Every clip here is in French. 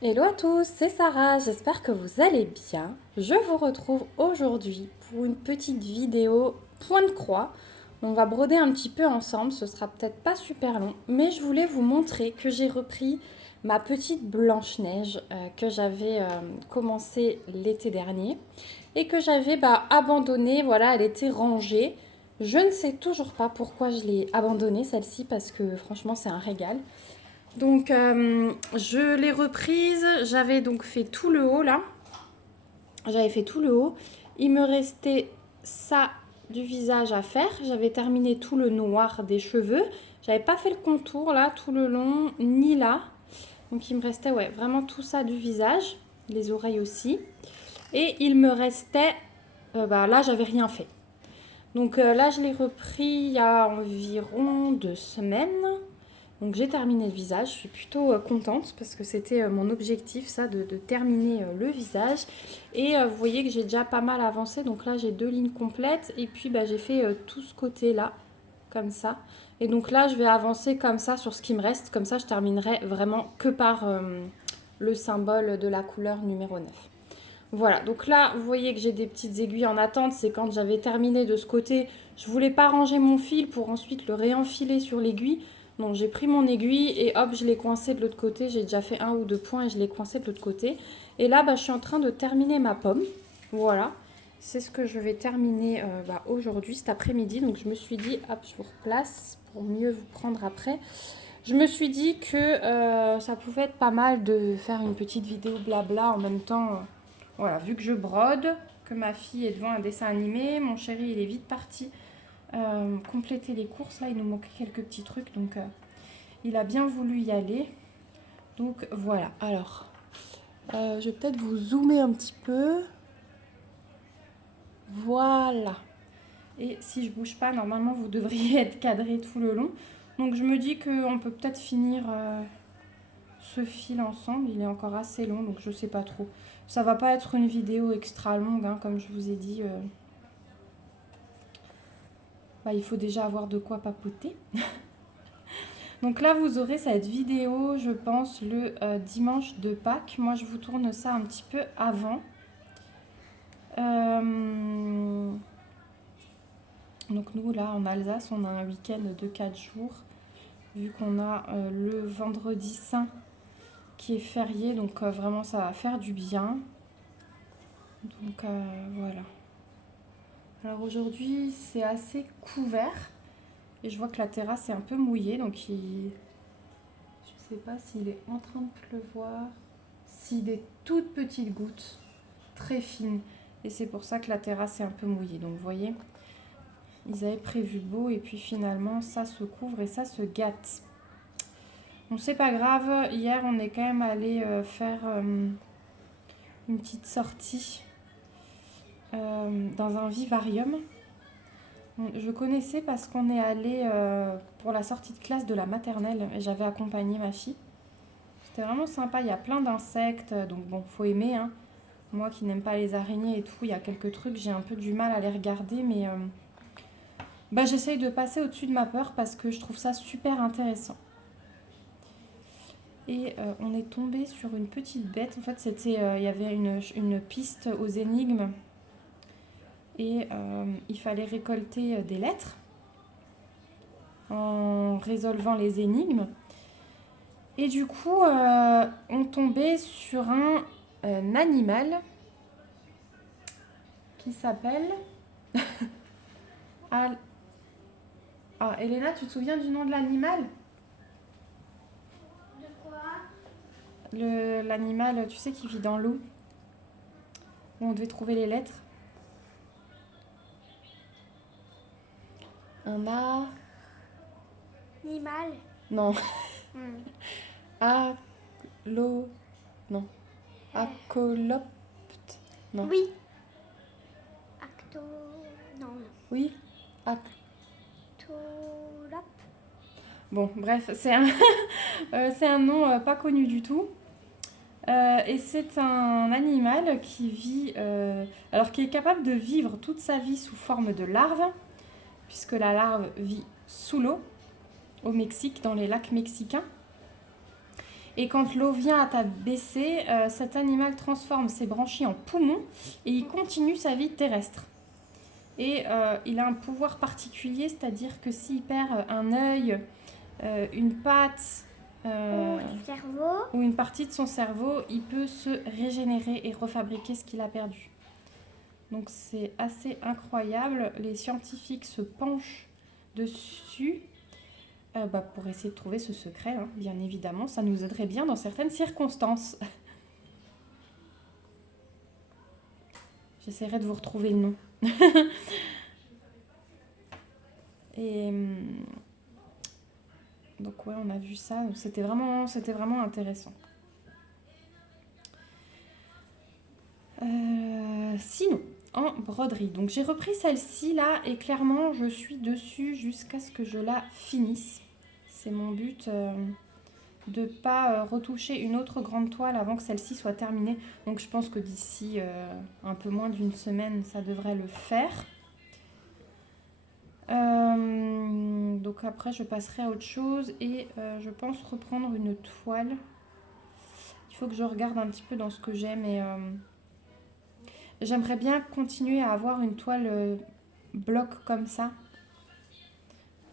Hello à tous, c'est Sarah, j'espère que vous allez bien. Je vous retrouve aujourd'hui pour une petite vidéo point de croix. On va broder un petit peu ensemble, ce sera peut-être pas super long, mais je voulais vous montrer que j'ai repris ma petite Blanche-Neige que j'avais commencé l'été dernier et que j'avais abandonnée, voilà, elle était rangée. Je ne sais toujours pas pourquoi je l'ai abandonnée celle-ci parce que franchement c'est un régal. Donc, je l'ai reprise. J'avais donc fait tout le haut là. J'avais fait tout le haut. Il me restait ça du visage à faire. J'avais terminé tout le noir des cheveux. J'avais pas fait le contour là tout le long, ni là. Donc, il me restait ouais, vraiment tout ça du visage. Les oreilles aussi. Et il me restait. Là, j'avais rien fait. Donc là, je l'ai repris il y a environ 2 semaines. Donc j'ai terminé le visage, je suis plutôt contente parce que c'était mon objectif ça de terminer le visage. Et vous voyez que j'ai déjà pas mal avancé, donc là j'ai 2 lignes complètes et puis j'ai fait tout ce côté là, comme ça. Et donc là je vais avancer comme ça sur ce qui me reste, comme ça je terminerai vraiment que par le symbole de la couleur numéro 9. Voilà, donc là, vous voyez que j'ai des petites aiguilles en attente. C'est quand j'avais terminé de ce côté, je voulais pas ranger mon fil pour ensuite le réenfiler sur l'aiguille. Donc j'ai pris mon aiguille et hop, je l'ai coincé de l'autre côté. J'ai déjà fait 1 ou 2 points et je l'ai coincé de l'autre côté. Et là, je suis en train de terminer ma pomme. Voilà, c'est ce que je vais terminer aujourd'hui, cet après-midi. Donc je me suis dit, hop, je vous replace pour mieux vous prendre après. Je me suis dit que ça pouvait être pas mal de faire une petite vidéo blabla en même temps. Voilà, vu que je brode, que ma fille est devant un dessin animé, mon chéri il est vite parti compléter les courses. Là, il nous manquait quelques petits trucs, donc il a bien voulu y aller. Donc voilà, alors, je vais peut-être vous zoomer un petit peu. Voilà. Et si je bouge pas, normalement vous devriez être cadré tout le long. Donc je me dis qu'on peut peut-être finir ce fil ensemble. Il est encore assez long, donc je sais pas trop. Ça va pas être une vidéo extra longue, hein, comme je vous ai dit. Il faut déjà avoir de quoi papoter. Donc là, vous aurez cette vidéo, je pense, le dimanche de Pâques. Moi, je vous tourne ça un petit peu avant. Donc nous, là, en Alsace, on a un week-end de 4 jours. Vu qu'on a le vendredi saint qui est férié. Donc vraiment, ça va faire du bien. Donc voilà. Alors aujourd'hui, c'est assez couvert. Et je vois que la terrasse est un peu mouillée. Donc je ne sais pas s'il est en train de pleuvoir. Si des toutes petites gouttes, très fines. Et c'est pour ça que la terrasse est un peu mouillée. Donc vous voyez, ils avaient prévu beau et puis finalement ça se couvre et ça se gâte. Bon, c'est pas grave. Hier, on est quand même allé faire une petite sortie dans un vivarium. Je connaissais parce qu'on est allé pour la sortie de classe de la maternelle et j'avais accompagné ma fille. C'était vraiment sympa, il y a plein d'insectes, donc bon, faut aimer, hein. Moi qui n'aime pas les araignées et tout, il y a quelques trucs, j'ai un peu du mal à les regarder, mais j'essaye de passer au-dessus de ma peur parce que je trouve ça super intéressant. Et on est tombé sur une petite bête. En fait, il y avait une piste aux énigmes et il fallait récolter des lettres en résolvant les énigmes. Et du coup, on tombait sur un animal qui s'appelle... Ah, Elena, tu te souviens du nom de l'animal? De quoi? L'animal, tu sais, qui vit dans l'eau, où on devait trouver les lettres. Un A... Animal. Non. Hmm. A... Lo... Non. Acolopte. Non. Oui. Acto. Non. Oui. Actolop. Bon, bref, c'est un, c'est un nom pas connu du tout. Et c'est un animal qui vit, alors qui est capable de vivre toute sa vie sous forme de larve, puisque la larve vit sous l'eau, au Mexique, dans les lacs mexicains. Et quand l'eau vient à t'abaisser, cet animal transforme ses branchies en poumons et il continue sa vie terrestre. Et il a un pouvoir particulier, c'est-à-dire que s'il perd un œil, une patte ou une partie de son cerveau, il peut se régénérer et refabriquer ce qu'il a perdu. Donc c'est assez incroyable. Les scientifiques se penchent dessus pour essayer de trouver ce secret, hein, bien évidemment. Ça nous aiderait bien dans certaines circonstances. J'essaierai de vous retrouver le nom. Et donc ouais, on a vu ça. Donc c'était vraiment intéressant. Sinon, en broderie. Donc j'ai repris celle-ci là et clairement je suis dessus jusqu'à ce que je la finisse. C'est mon but de ne pas retoucher une autre grande toile avant que celle-ci soit terminée. Donc je pense que d'ici un peu moins d'une semaine, ça devrait le faire. Donc après je passerai à autre chose et je pense reprendre une toile. Il faut que je regarde un petit peu dans ce que j'ai, mais j'aimerais bien continuer à avoir une toile bloc comme ça.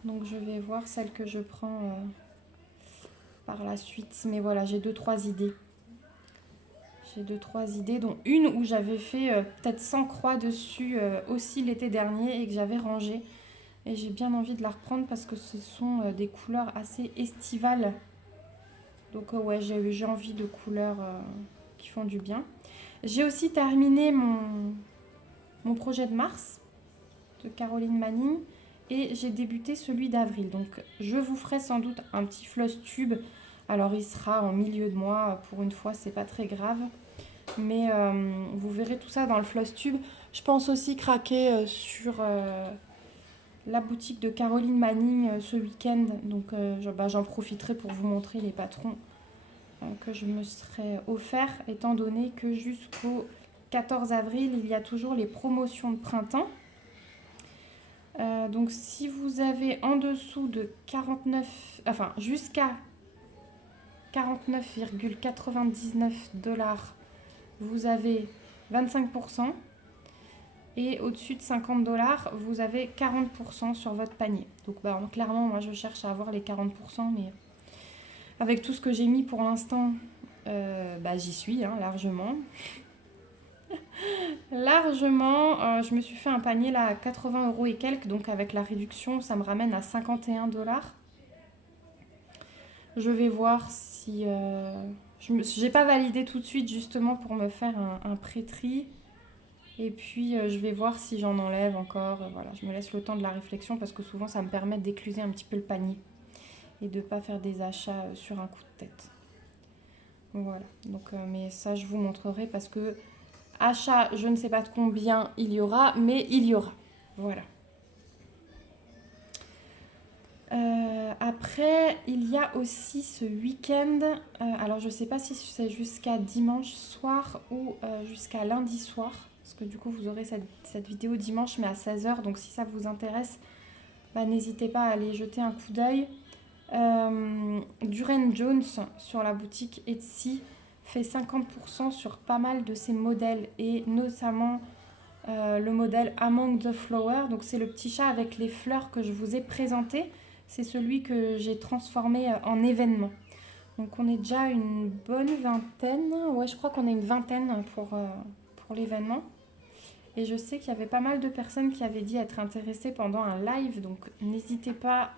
Donc je vais voir celle que je prends par la suite. Mais voilà, j'ai 2-3 idées. J'ai 2-3 idées, dont une où j'avais fait peut-être 100 croix dessus aussi l'été dernier et que j'avais rangée. Et j'ai bien envie de la reprendre parce que ce sont des couleurs assez estivales. Donc ouais, j'ai envie de couleurs qui font du bien. J'ai aussi terminé mon projet de mars de Caroline Manning et j'ai débuté celui d'avril. Donc je vous ferai sans doute un petit floss tube. Alors il sera en milieu de mois, pour une fois c'est pas très grave. Mais vous verrez tout ça dans le floss tube. Je pense aussi craquer sur la boutique de Caroline Manning ce week-end. Donc j'en profiterai pour vous montrer les patrons que je me serais offert, étant donné que jusqu'au 14 avril, il y a toujours les promotions de printemps. Donc si vous avez en dessous de 49, enfin jusqu'à 49,99 $, vous avez 25%. Et au-dessus de 50 $, vous avez 40% sur votre panier. Donc clairement, moi je cherche à avoir les 40%, mais avec tout ce que j'ai mis pour l'instant, j'y suis largement. Largement, je me suis fait un panier là à 80 € et quelques, donc avec la réduction, ça me ramène à 51 $. Je vais voir si... j'ai pas validé tout de suite justement pour me faire un pré-tri. Et puis je vais voir si j'en enlève encore. Voilà, je me laisse le temps de la réflexion parce que souvent ça me permet d'écluser un petit peu le panier et de ne pas faire des achats sur un coup de tête. Voilà, donc mais ça je vous montrerai parce que achat, je ne sais pas de combien il y aura, mais il y aura. Voilà. Après, il y a aussi ce week-end, alors je ne sais pas si c'est jusqu'à dimanche soir ou jusqu'à lundi soir, parce que du coup vous aurez cette vidéo dimanche mais à 16h, donc si ça vous intéresse, n'hésitez pas à aller jeter un coup d'œil. Duren Jones sur la boutique Etsy fait 50% sur pas mal de ses modèles et notamment le modèle Among the Flowers, donc c'est le petit chat avec les fleurs que je vous ai présenté. C'est celui que j'ai transformé en événement. Donc on est déjà une bonne vingtaine. Ouais, je crois qu'on est une vingtaine pour l'événement. Et je sais qu'il y avait pas mal de personnes qui avaient dit être intéressées pendant un live. Donc n'hésitez pas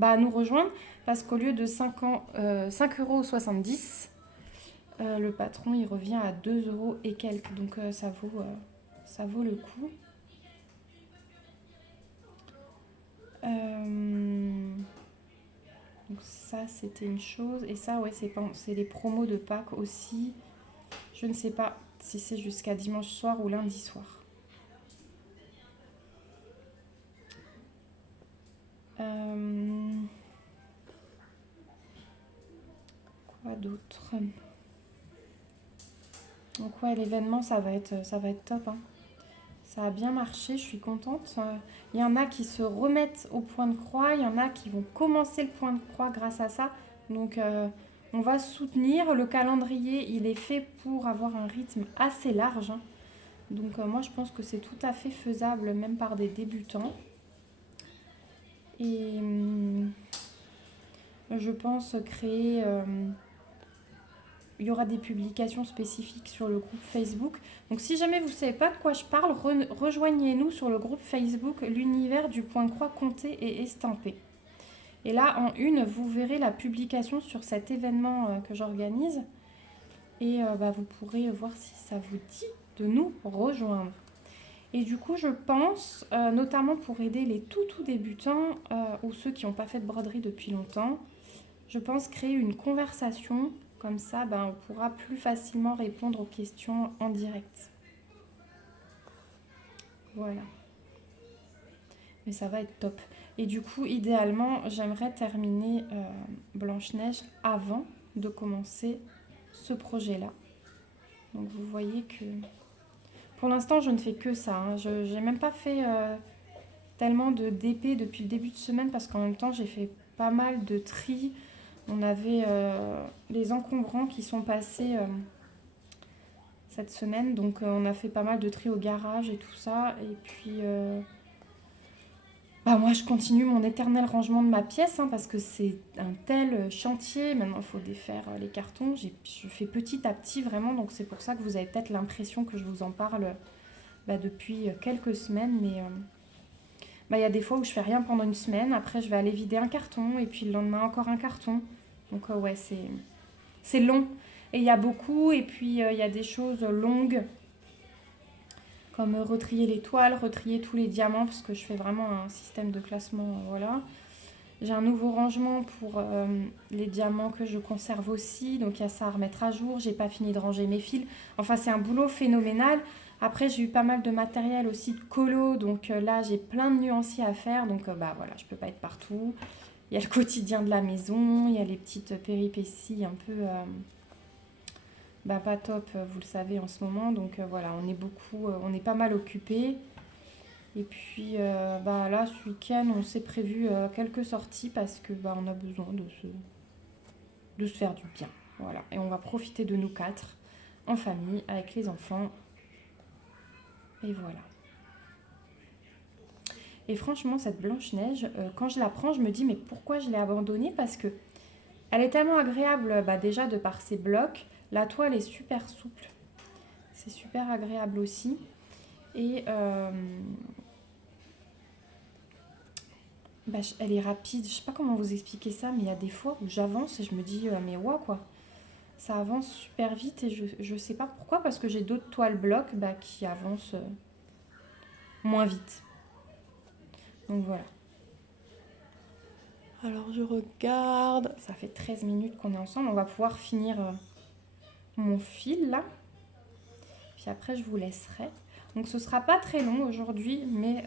à nous rejoindre. Parce qu'au lieu de 5,70 €, le patron il revient à 2 € et quelques. Donc ça vaut le coup. Donc ça c'était une chose. Et ça ouais c'est les promos de Pâques aussi. Je ne sais pas si c'est jusqu'à dimanche soir ou lundi soir. Quoi d'autre? Donc ouais, l'événement ça va être top, hein. Ça a bien marché, je suis contente. Il y en a qui se remettent au point de croix, il y en a qui vont commencer le point de croix grâce à ça. Donc On va soutenir. Le calendrier, il est fait pour avoir un rythme assez large, hein. Donc moi, je pense que c'est tout à fait faisable, même par des débutants. Et je pense créer... il y aura des publications spécifiques sur le groupe Facebook. Donc si jamais vous ne savez pas de quoi je parle, rejoignez-nous sur le groupe Facebook L'univers du point croix compté et estampé. Et là, en une, vous verrez la publication sur cet événement que j'organise. Et vous pourrez voir si ça vous dit de nous rejoindre. Et du coup, je pense, notamment pour aider les tout débutants ou ceux qui n'ont pas fait de broderie depuis longtemps, je pense créer une conversation. Comme ça, on pourra plus facilement répondre aux questions en direct. Voilà. Mais ça va être top. Et du coup, idéalement, j'aimerais terminer Blanche-Neige avant de commencer ce projet-là. Donc vous voyez que... Pour l'instant, je ne fais que ça, hein. Je n'ai même pas fait tellement de DP depuis le début de semaine parce qu'en même temps, j'ai fait pas mal de tri. On avait les encombrants qui sont passés cette semaine. Donc on a fait pas mal de tri au garage et tout ça. Et puis... moi, je continue mon éternel rangement de ma pièce hein, parce que c'est un tel chantier. Maintenant, il faut défaire les cartons. Je fais petit à petit vraiment. Donc, c'est pour ça que vous avez peut-être l'impression que je vous en parle depuis quelques semaines. Mais il y a des fois où je fais rien pendant une semaine. Après, je vais aller vider un carton. Et puis, le lendemain, encore un carton. Donc, ouais, c'est long. Et il y a beaucoup. Et puis, il y a des choses longues. Comme retrier les toiles, retrier tous les diamants, parce que je fais vraiment un système de classement, voilà. J'ai un nouveau rangement pour les diamants que je conserve aussi, donc il y a ça à remettre à jour. J'ai pas fini de ranger mes fils. Enfin, c'est un boulot phénoménal. Après, j'ai eu pas mal de matériel aussi de colo, donc là, j'ai plein de nuanciers à faire, donc voilà, je peux pas être partout. Il y a le quotidien de la maison, il y a les petites péripéties un peu... pas top, vous le savez en ce moment, donc voilà, on est pas mal occupés. Et puis là, ce week-end, on s'est prévu quelques sorties parce que on a besoin de se faire du bien, voilà. Et on va profiter de nous quatre en famille avec les enfants. Et voilà. Et franchement, cette Blanche-Neige, quand je la prends, je me dis mais pourquoi je l'ai abandonnée? Parce que elle est tellement agréable, déjà de par ses blocs. La toile est super souple. C'est super agréable aussi. Et elle est rapide. Je sais pas comment vous expliquer ça, mais il y a des fois où j'avance et je me dis mais ouais quoi. Ça avance super vite et je sais pas pourquoi, parce que j'ai d'autres toiles blocs qui avancent moins vite. Donc voilà. Alors je regarde. Ça fait 13 minutes qu'on est ensemble. On va pouvoir finir mon fil là. Puis après je vous laisserai. Donc ce sera pas très long aujourd'hui, mais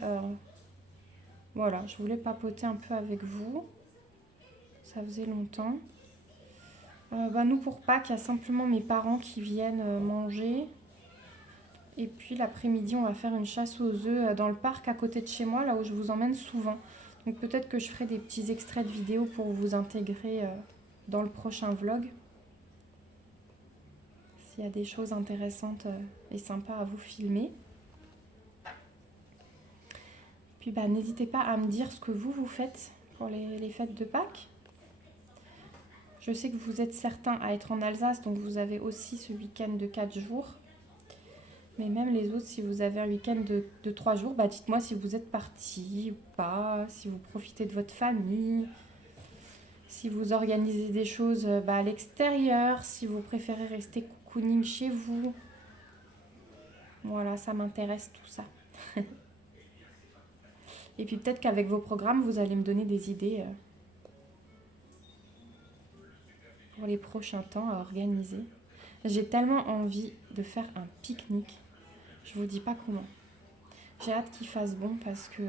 voilà, je voulais papoter un peu avec vous. Ça faisait longtemps. Nous pour Pâques, il y a simplement mes parents qui viennent manger. Et puis l'après-midi, on va faire une chasse aux œufs dans le parc à côté de chez moi, là où je vous emmène souvent. Donc peut-être que je ferai des petits extraits de vidéos pour vous intégrer dans le prochain vlog. S'il y a des choses intéressantes et sympas à vous filmer. Puis n'hésitez pas à me dire ce que vous faites pour les fêtes de Pâques. Je sais que vous êtes certains à être en Alsace, donc vous avez aussi ce week-end de 4 jours. Mais même les autres, si vous avez un week-end de 3 jours, dites-moi si vous êtes partis ou pas, si vous profitez de votre famille, si vous organisez des choses à l'extérieur, si vous préférez rester cocooning chez vous. Voilà, ça m'intéresse tout ça. Et puis peut-être qu'avec vos programmes, vous allez me donner des idées pour les prochains temps à organiser. J'ai tellement envie de faire un pique-nique. Je vous dis pas comment. J'ai hâte qu'il fasse bon parce que...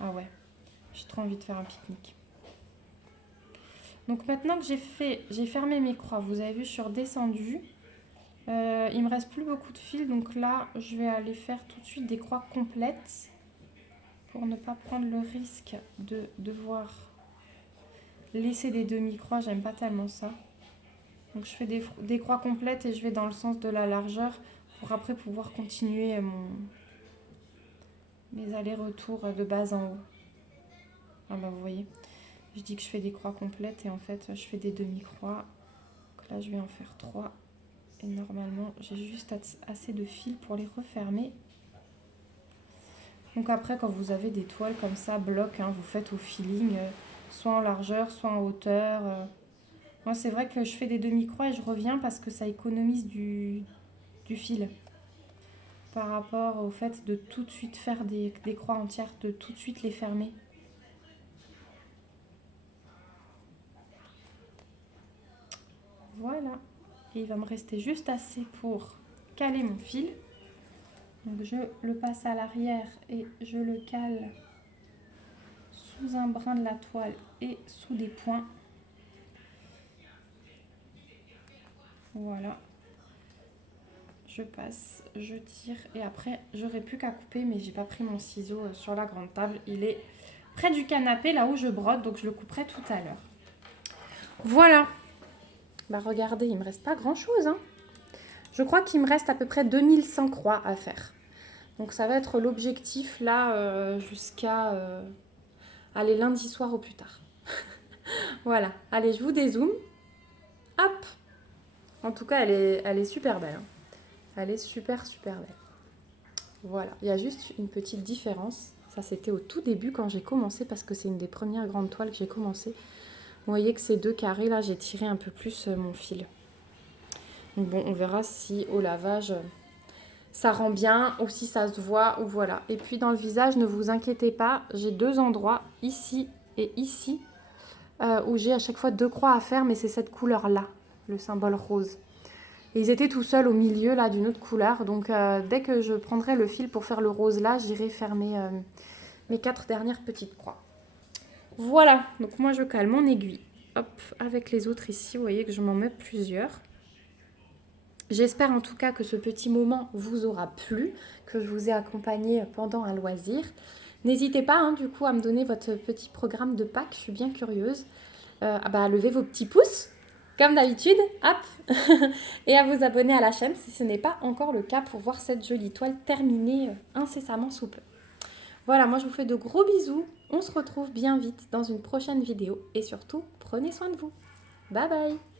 j'ai trop envie de faire un pique-nique. Donc maintenant que j'ai fermé mes croix, vous avez vu, je suis redescendue. Il me reste plus beaucoup de fils, donc là, je vais aller faire tout de suite des croix complètes pour ne pas prendre le risque de devoir laisser des demi-croix, j'aime pas tellement ça. Donc je fais des croix complètes et je vais dans le sens de la largeur pour après pouvoir continuer mes allers-retours de bas en haut. Ah bah vous voyez, je dis que je fais des croix complètes et en fait je fais des demi-croix. Donc là je vais en faire 3 et normalement j'ai juste assez de fil pour les refermer. Donc après quand vous avez des toiles comme ça, bloc, hein, vous faites au feeling, soit en largeur, soit en hauteur. Moi c'est vrai que je fais des demi-croix et je reviens parce que ça économise du fil. Par rapport au fait de tout de suite faire des croix entières, de tout de suite les fermer. Voilà. Et il va me rester juste assez pour caler mon fil. Donc je le passe à l'arrière et je le cale sous un brin de la toile et sous des points. Voilà. Je passe, je tire et après j'aurais plus qu'à couper mais j'ai pas pris mon ciseau sur la grande table. Il est près du canapé là où je brode donc je le couperai tout à l'heure. Voilà. Bah regardez, il me reste pas grand chose, hein. Je crois qu'il me reste à peu près 2100 croix à faire. Donc ça va être l'objectif là jusqu'à aller lundi soir au plus tard. Voilà, allez je vous dézoome. Hop. En tout cas elle est super belle, hein. Elle est super belle. Voilà, il y a juste une petite différence. Ça c'était au tout début quand j'ai commencé parce que c'est une des premières grandes toiles que j'ai commencé. Vous voyez que ces 2 carrés là, j'ai tiré un peu plus mon fil. Donc bon, on verra si au lavage ça rend bien ou si ça se voit ou voilà. Et puis dans le visage, ne vous inquiétez pas, j'ai 2 endroits, ici et ici, où j'ai à chaque fois 2 croix à faire, mais c'est cette couleur-là, le symbole rose. Et ils étaient tout seuls au milieu là d'une autre couleur, donc dès que je prendrai le fil pour faire le rose là, j'irai faire mes 4 dernières petites croix. Voilà, donc moi je cale mon aiguille, hop, avec les autres ici, vous voyez que je m'en mets plusieurs. J'espère en tout cas que ce petit moment vous aura plu, que je vous ai accompagné pendant un loisir. N'hésitez pas du coup à me donner votre petit programme de Pâques, je suis bien curieuse. À lever vos petits pouces, comme d'habitude, hop, et à vous abonner à la chaîne si ce n'est pas encore le cas pour voir cette jolie toile terminée incessamment sous peu. Voilà, moi je vous fais de gros bisous, on se retrouve bien vite dans une prochaine vidéo et surtout, prenez soin de vous. Bye bye.